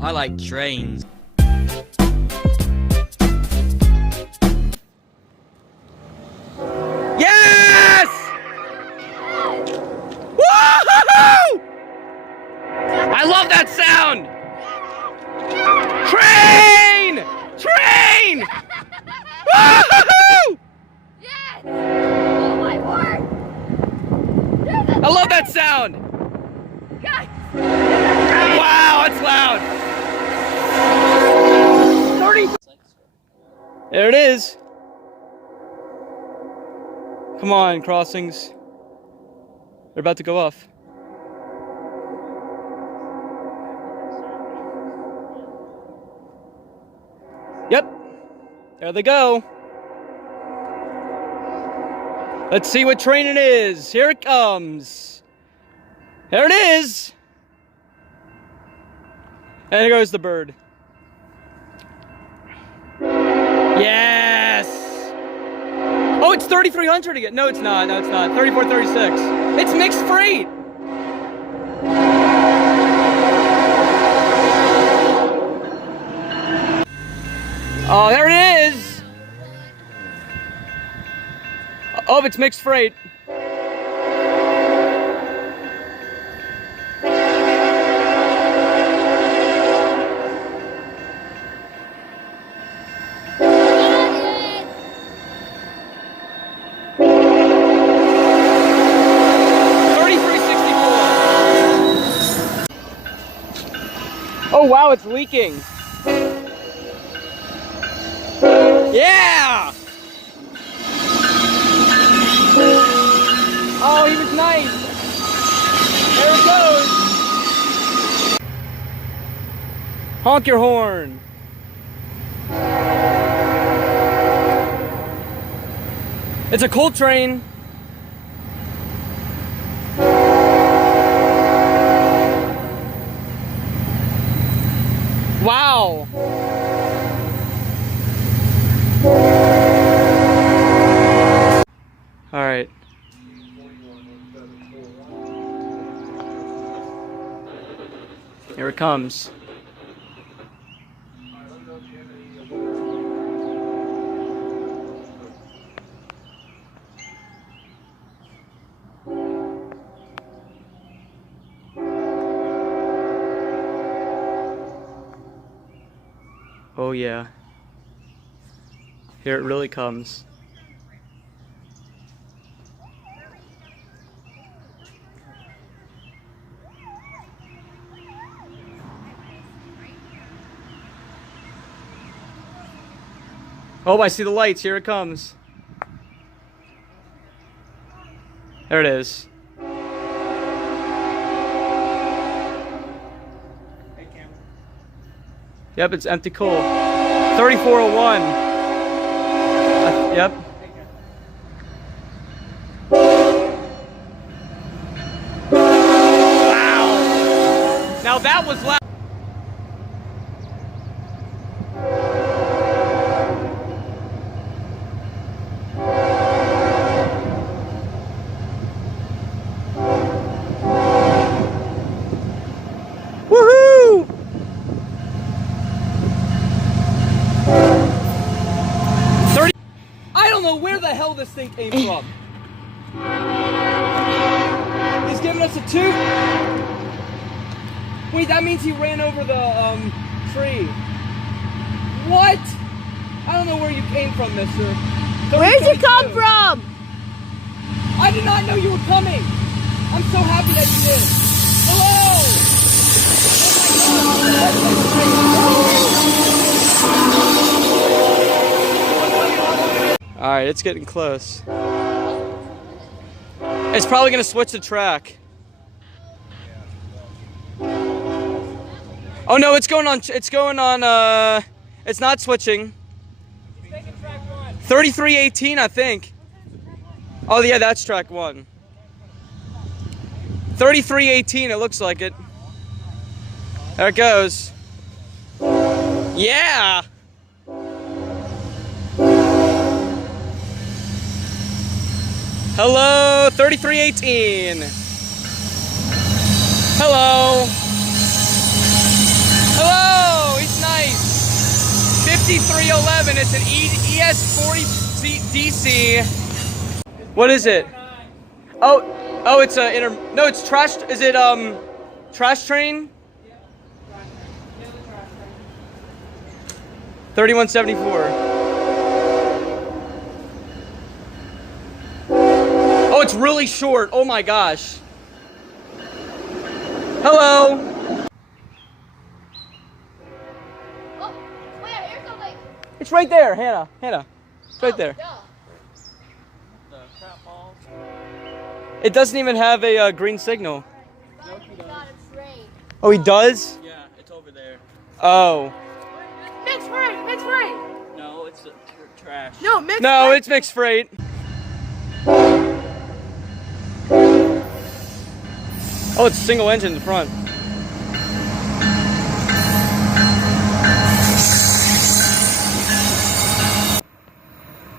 I like trains. Yes! Woo-hoo-hoo! I love that sound! Train! Train! Woo-hoo-hoo! Yes! Oh my word! I love that sound! Guys! Wow, it's loud! 30. There it is. Come on, crossings. They're about to go off. Yep. There they go. Let's see what train it is. Here it comes. There it is. And there goes the bird. Yes! Oh, it's 3,300 again. No, it's not. No, it's not. 3436. It's mixed freight. Oh, there it is. Oh, it's mixed freight. Oh wow, it's leaking. Yeah! Oh, he was nice. There it goes. Honk your horn. It's a coal train. Wow. All right. Here it comes. Oh yeah. Here it really comes. Oh, I see the lights. Here it comes. There it is. Yep, it's empty coal. 3401. Yep. Wow. Now that was loud. Woohoo! I don't know where the hell this thing came from. He's giving us a 2. Wait, that means he ran over the tree. What? I don't know where you came from, mister. Where'd you come from? I did not know you were coming. I'm so happy that you did. Hello! Alright, it's getting close. It's probably gonna switch the track. Oh no, it's going on, it's not switching. 3318, I think. Oh yeah, that's track 1. 3318, it looks like it. There it goes. Yeah! Hello, 3318. Hello. Hello. 311. It's an ES40DC. What is it? Oh, it's a no, it's trash. Is it trash train? 3174. Oh, it's really short. Oh my gosh. Hello. Oh, wait, here's something. It's right there, Hannah. It's right there. Duh. It doesn't even have a green signal. Finally got a train. Oh, he does? Yeah, it's over there. Oh. Mixed freight, mixed freight. No, it's trash. No, mixed No, freight. it's mixed freight. Oh, it's single engine in the front.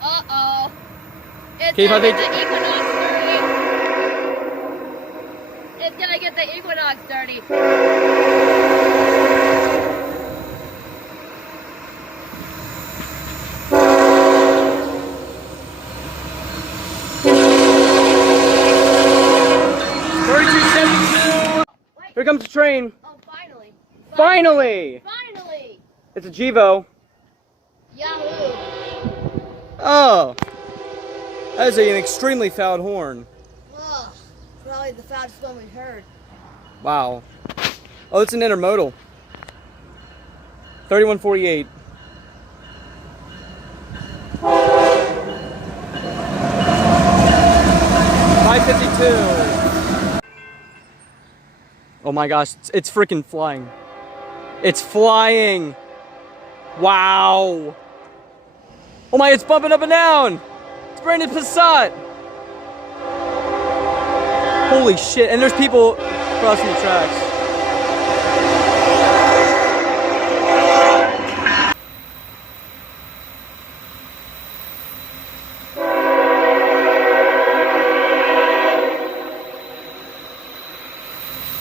Uh-oh. It's K5HL. gonna get the Equinox dirty. It's gonna get the Equinox dirty. Here comes the train. Oh, finally. Finally! Finally! It's a GEVO. Yahoo! Oh. That is an extremely foul horn. Ugh. Probably the foulest one we've heard. Wow. Oh, it's an intermodal. 3148. .552. Oh my gosh, it's freaking flying. It's flying. Wow. Oh my, it's bumping up and down. It's Brandon Passat. Holy shit, and there's people crossing the tracks.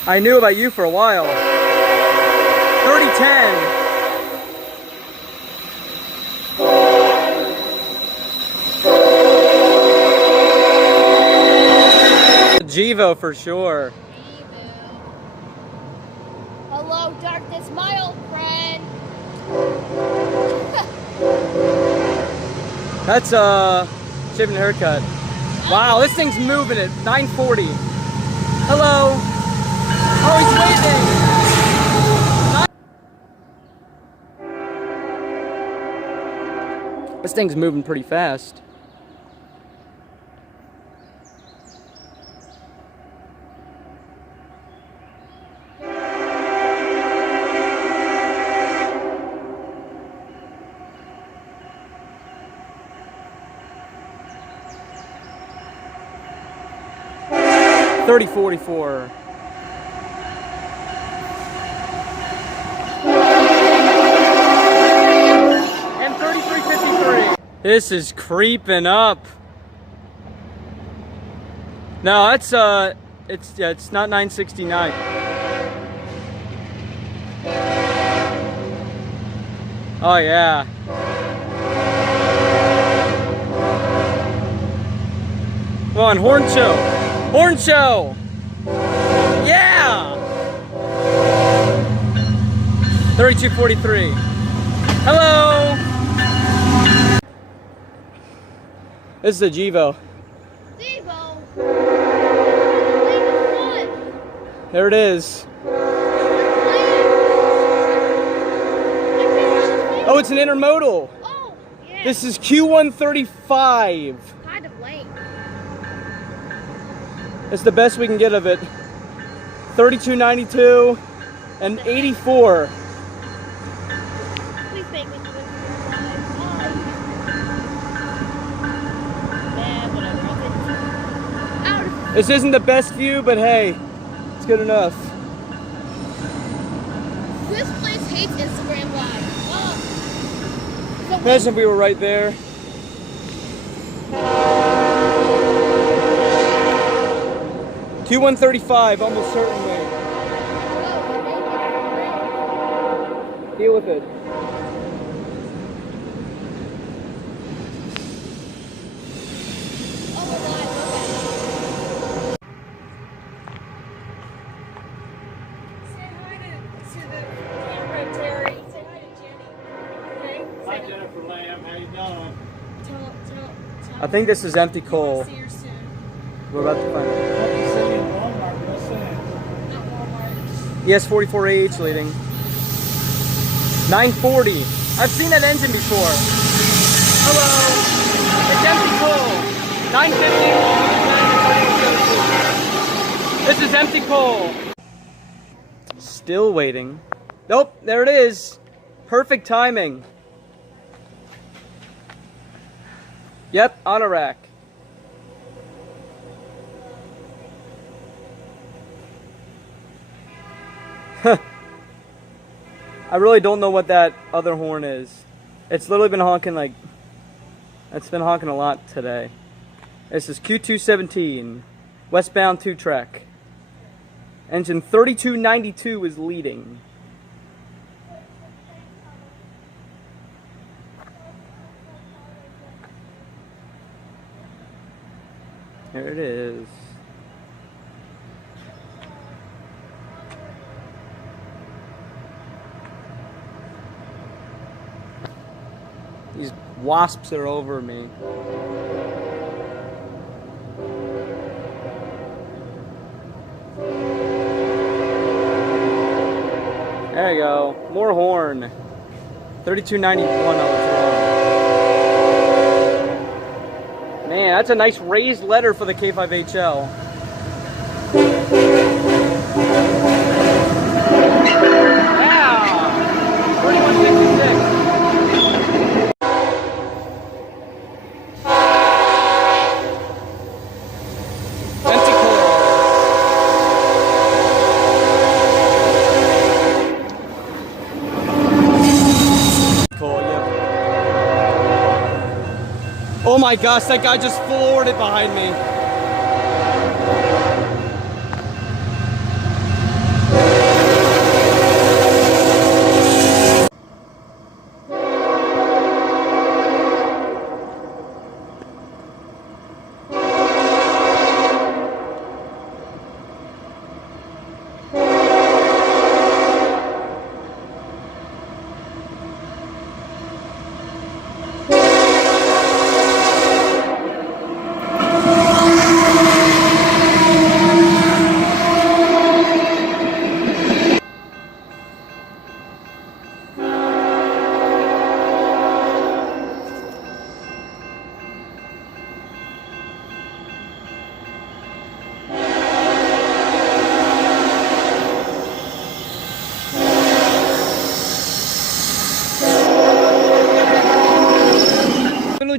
I knew about you for a while. 3010. GEVO for sure. Hello, darkness, my old friend. That's shaving a haircut. Wow, this thing's moving at 940. Hello. Oh, he's waving. This thing's moving pretty fast. .3044. And 3353. This is creeping up. No, that's it's not 969. Oh yeah. Come on, horn show. Horn show! Yeah! 3243. Hello! This is a GEVO. Devo! There it is. Oh, it's an intermodal. Oh, yeah. This is Q135. Kind of lame. It's the best we can get of it. 3292 and 84. Please make me do it. Whatever. Out of This isn't the best view, but hey, it's good enough. this place hates Instagram Live. Oh. So Imagine if we were right there. Q135, almost certainly. Deal with it. Hi, Jennifer Lamb. How you doing? I think this is empty coal. See her soon. We're about to find out. Hope to see you in Walmart real soon. Not Walmart. ES44AH leading. 940. I've seen that engine before. Hello. It's empty coal. 950. This is empty coal. Still waiting. Nope, there it is. Perfect timing. Yep, on a rack. I really don't know what that other horn is. It's literally been honking like... It's been honking a lot today. This is Q217. Westbound 2-track. Engine 3292 is leading. There it is. These wasps are over me. There you go. More horn. 3291 I was wrong. Man, that's a nice raised letter for the K5HL. Yeah! 3166. Oh my gosh, that guy just floored it behind me.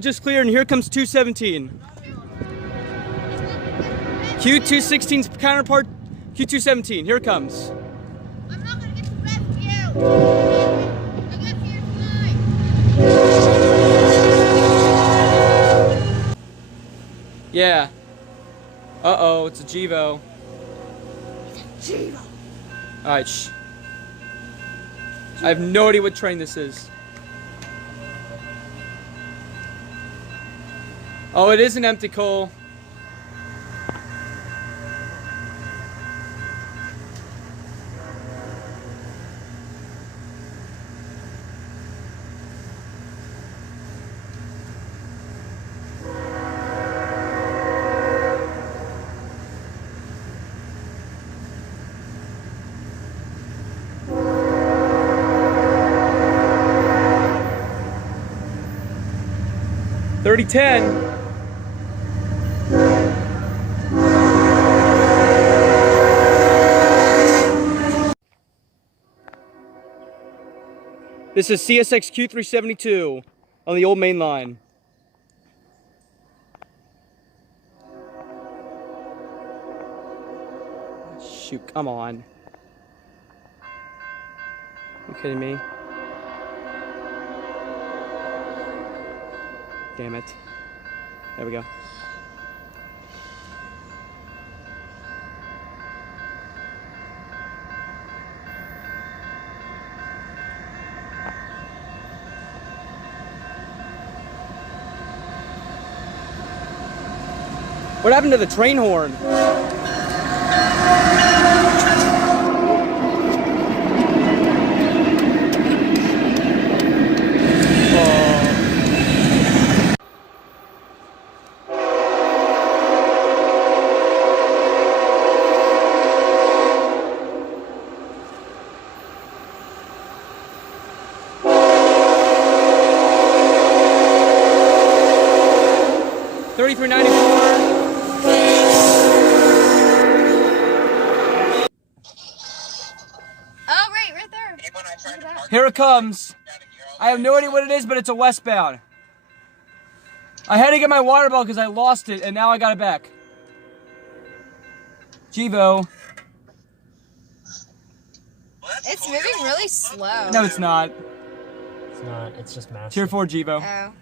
Just clear, and here comes 217. Q216's counterpart, Q217. Here it comes. I'm not gonna get the best view. I got here tonight. Yeah. Uh-oh, it's a GEVO. It's a GEVO. Alright, shh. I have no idea what train this is. Oh, it is an empty coal. $30.10. This is CSX Q372 on the old main line. Shoot, come on. You kidding me? Damn it. There we go. What happened to the train horn? Oh. 3394. Oh, right there. Look at that. Here it comes. I have no idea what it is, but it's a westbound. I had to get my water bottle because I lost it, and now I got it back. GEVO. It's moving really slow. No, it's not. It's not. It's just massive. Tier 4 GEVO. Oh.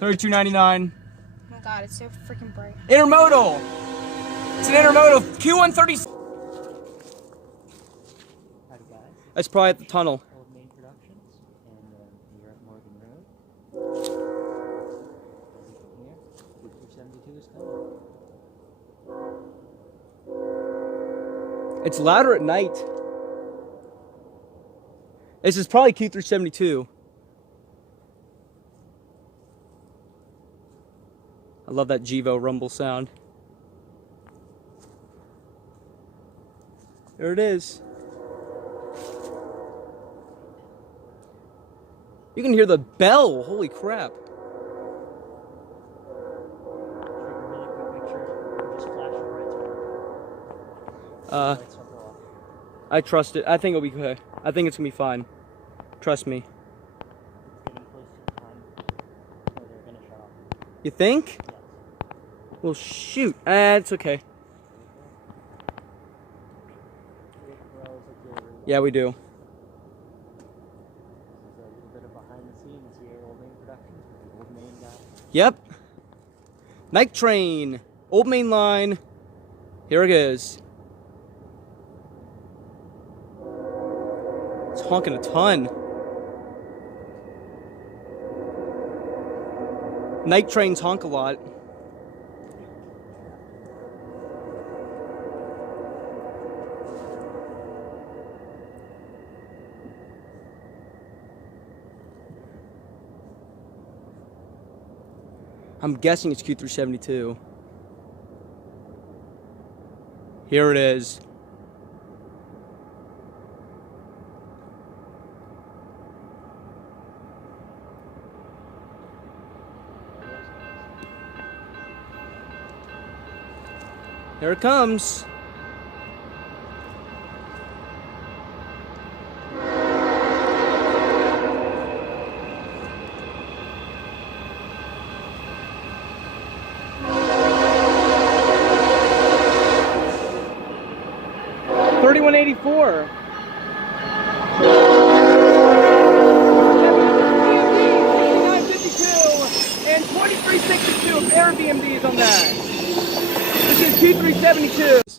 32.99. Oh my god, it's so freaking bright. Intermodal. It's an intermodal. Q137. That's probably at the tunnel. Old Main Productions, and you're at Morgan Road. Here, Q372 is coming. It's louder at night. This is probably Q372. I love that GEVO rumble sound. There it is. You can hear the bell. Holy crap. Take a really quick picture and just flash over its lights will go off. I trust it. I think it'll be okay. I think it's gonna be fine. Trust me. It's getting close to the time where they're gonna shut off. You think? Yes. Well, shoot. It's okay. Yeah, we do. This is a little bit of behind the scenes here, Old Main Productions, with the Old Main guy. Yep. Night train. Old Main Line. Here it is. It's honking a ton. Night trains honk a lot. I'm guessing it's Q372. Here it is. Here it comes. $31.84. $9.52 and $23.62 of Airbnbs on that. This is Q372.